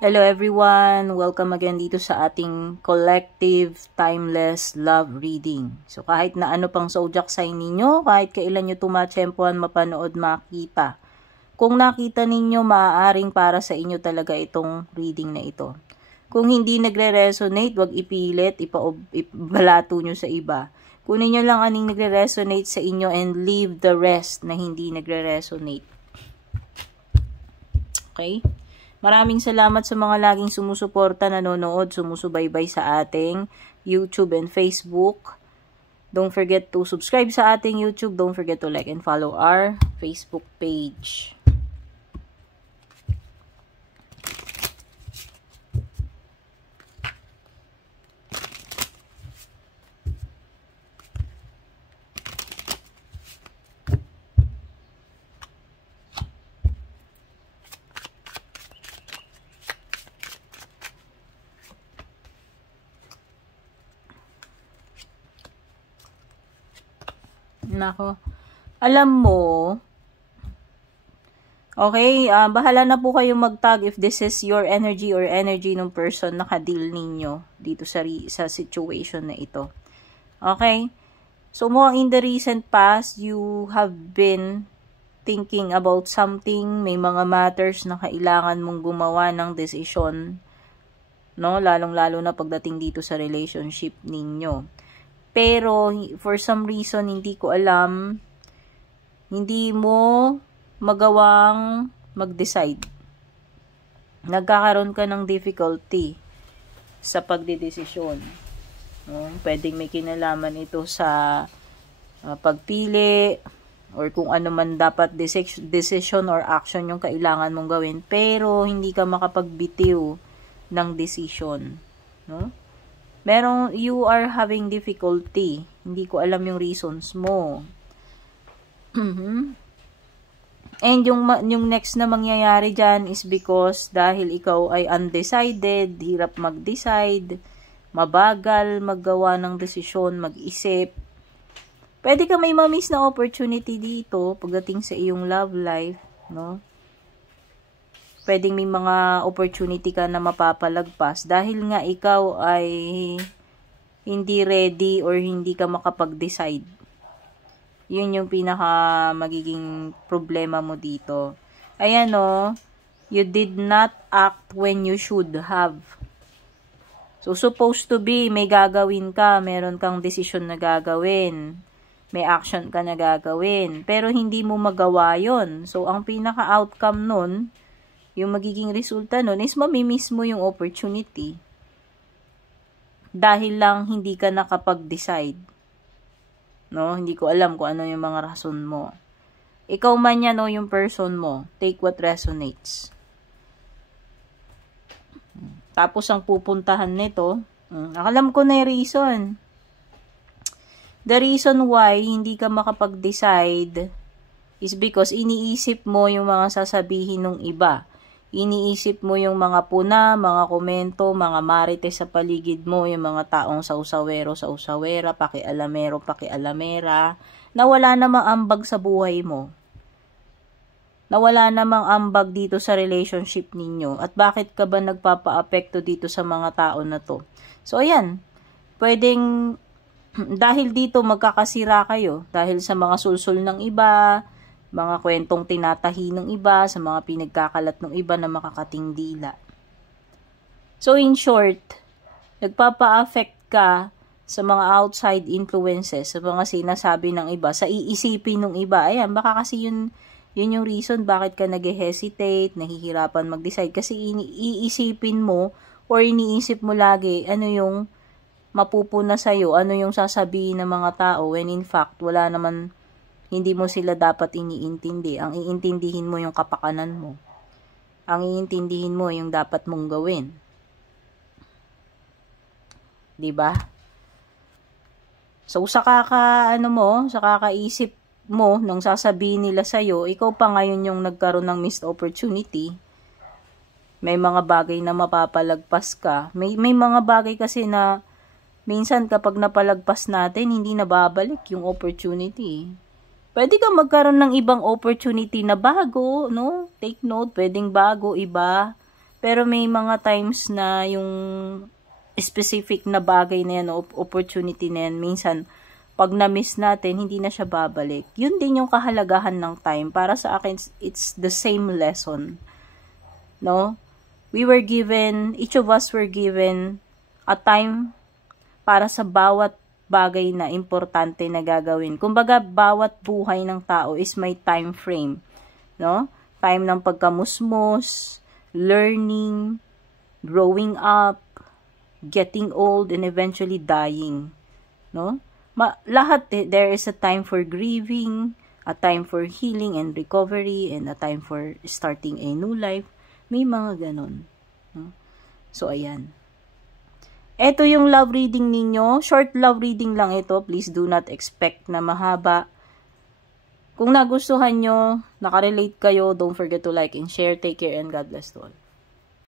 Hello everyone! Welcome again dito sa ating collective timeless love reading. So kahit na ano pang zodiac sign ninyo, kahit kailan nyo tumatsempuan, mapanood, makita. Kung nakita ninyo, maaaring para sa inyo talaga itong reading na ito. Kung hindi nagre-resonate, wag ipilit, ibalato nyo sa iba. Kunin nyo lang aning nagre-resonate sa inyo and leave the rest na hindi nagre-resonate. Okay? Maraming salamat sa mga laging sumusuporta, nanonood, sumusubaybay sa ating YouTube and Facebook. Don't forget to subscribe sa ating YouTube. Don't forget to like and follow our Facebook page. Nako. Alam mo, okay, bahala na po kayo mag-tag if this is your energy or energy ng person na ka-deal ninyo dito sa situation na ito. Okay? So, mukhang in the recent past, you have been thinking about something, may mga matters na kailangan mong gumawa ng desisyon, no? Lalong-lalo na pagdating dito sa relationship ninyo. Pero, for some reason, hindi ko alam, hindi mo magawang mag-decide. Nagkakaroon ka ng difficulty sa pagdedesisyon. Pwedeng may kinalaman ito sa pagpili, or kung ano man dapat decision or action yung kailangan mong gawin. Pero, hindi ka makapagbitiw ng decision. No? You are having difficulty. Hindi ko alam yung reasons mo. And yung next na mangyayari dyan is because dahil ikaw ay undecided, hirap mag-decide, mabagal maggawa ng desisyon, mag-isip. Pwede ka may mamiss na opportunity dito pagdating sa iyong love life, no? Pwedeng may mga opportunity ka na mapapalagpas dahil nga ikaw ay hindi ready or hindi ka makapag-decide. Yun yung pinaka magiging problema mo dito. Ayan o, you did not act when you should have. So, supposed to be, may gagawin ka, meron kang decision na gagawin, may action ka na gagawin, pero hindi mo magawa yon. So, ang pinaka-outcome nun, yung magiging resulta nun is mamimiss mo yung opportunity. Dahil lang hindi ka nakapag-decide. No? Hindi ko alam kung ano yung mga rason mo. Ikaw man yan o yung person mo. Take what resonates. Tapos ang pupuntahan nito, alam ko na yung reason. The reason why hindi ka makapag-decide is because iniisip mo yung mga sasabihin ng iba. Iniisip mo yung mga puna, mga komento, mga marites sa paligid mo, yung mga taong sausawera, pakialamera, na wala namang ambag sa buhay mo. Na wala namang ambag dito sa relationship ninyo. At bakit ka ba nagpapa-apekto dito sa mga tao na to? So, ayan. Pwedeng, dahil dito magkakasira kayo, dahil sa mga sulsul ng iba, mga kwentong tinatahi ng iba, sa mga pinagkakalat ng iba na makakating dila. So, in short, nagpapa-affect ka sa mga outside influences, sa mga sinasabi ng iba, sa iisipin ng iba. Ayan, baka kasi yun yung reason bakit ka nag-hesitate, nahihirapan mag-decide. Kasi iisipin mo, or iniisip mo lagi, ano yung mapupuna sa'yo, ano yung sasabihin ng mga tao, when in fact, wala naman, hindi mo sila dapat iniintindi. Ang iintindihin mo yung kapakanan mo. Ang iintindihin mo yung dapat mong gawin. 'Di ba? So, sa kakaisip mo nang sasabihin nila sa'yo, ikaw pa ngayon yung nagkaroon ng missed opportunity. May mga bagay na mapapalagpas ka. May mga bagay kasi na minsan kapag napalagpas natin, hindi na babalik yung opportunity. Pwede kang magkaroon ng ibang opportunity na bago, no? Take note, pwedeng bago, iba. Pero may mga times na yung specific na bagay na yan, opportunity na yan, minsan, pag na-miss natin, hindi na siya babalik. Yun din yung kahalagahan ng time. Para sa akin, it's the same lesson. No? We were given, each of us were given a time para sa bawat bagay na importante na gagawin. Kumbaga, bawat buhay ng tao is may time frame. No? Time ng pagkamusmos, learning, growing up, getting old, and eventually dying. No? Lahat, there is a time for grieving, a time for healing and recovery, and a time for starting a new life. May mga ganon. No? So, ayan. Ito yung love reading ninyo. Short love reading lang ito. Please do not expect na mahaba. Kung nagustuhan nyo, nakarelate kayo, don't forget to like and share. Take care and God bless to all.